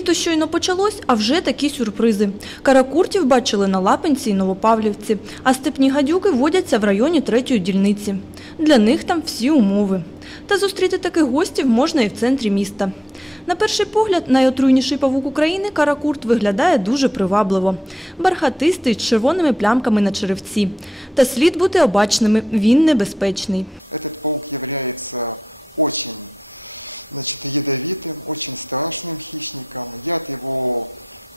Літо щойно почалось, а вже такі сюрпризи. Каракуртів бачили на Лапинці і Новопавлівці, а степні гадюки водяться в районі третьої дільниці. Для них там всі умови. Та зустріти таких гостів можна і в центрі міста. На перший погляд, найотруйніший павук України каракурт виглядає дуже привабливо. Бархатистий з червоними плямками на черевці. Та слід бути обачними, він небезпечний. Этот паук является очень значит, ядовитым, очень страшным хищником. Яд его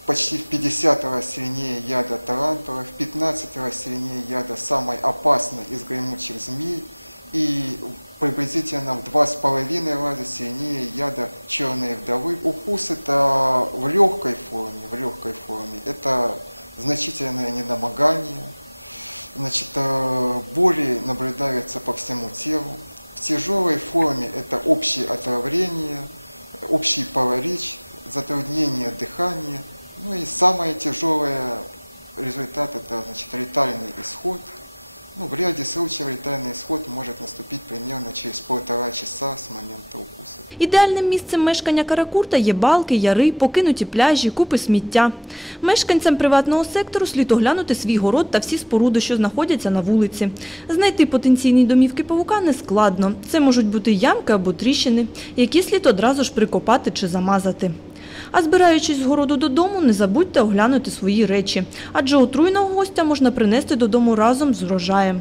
почти в 50 раз сильнее яда тарантула, в 15 раз сильнее яда самой опасной из гремучих змей и приблизительно в два с половиной раза сильнее яда черной вдовы. Укус это в легкой форме, в легкой форме. Это значительное недомогание, Значит, э, боли наблюдаются по всему телу. Тяжелой форме это общее отравление, общий паралич, затруднение дыхания. Ну и самое тяжелое результат это значит, летальный исход. Ну, в ряде случаев летальный исход может наступить примерно через полтора часа с момента укуса. Ідеальним місцем мешкання каракурта є балки, яри, покинуті пляжі, купи сміття. Мешканцям приватного сектору слід оглянути свій город та всі споруди, що знаходяться на вулиці. Знайти потенційні домівки павука не складно. Це можуть бути ямки або тріщини, які слід одразу ж прикопати чи замазати. А збираючись з городу додому, не забудьте оглянути свої речі, адже отруйного гостя можна принести додому разом з врожаєм.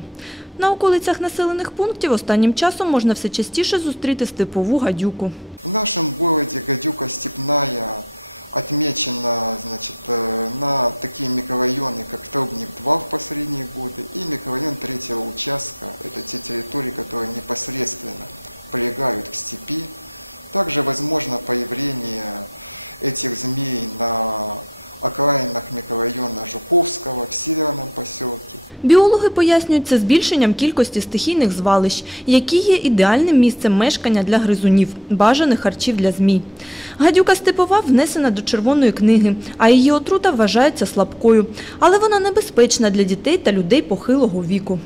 На околицях населених пунктів останнім часом можна все частіше зустріти степову гадюку. В нашем городе гадюка степная отмечена значит, э, на такие микрорайоны, как Трубник-2 в последние годы и микрорайон третьего участка. Это те территории, которые непосредственно прилегают к степи. Также возможно появление этих змей на окраинах микрорайона Жуковского, в Северном поселке. Біологи пояснюють це збільшенням кількості стихійних звалищ, які є ідеальним місцем мешкання для гризунів, бажаних харчів для змій. Гадюка степова внесена до червоної книги, а її отрута вважається слабкою, але вона небезпечна для дітей та людей похилого віку.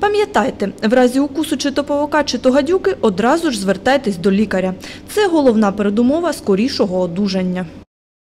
Пам'ятайте, в разі укусу чи то павука, чи то гадюки одразу ж звертайтесь до лікаря. Це головна передумова скорішого одужання.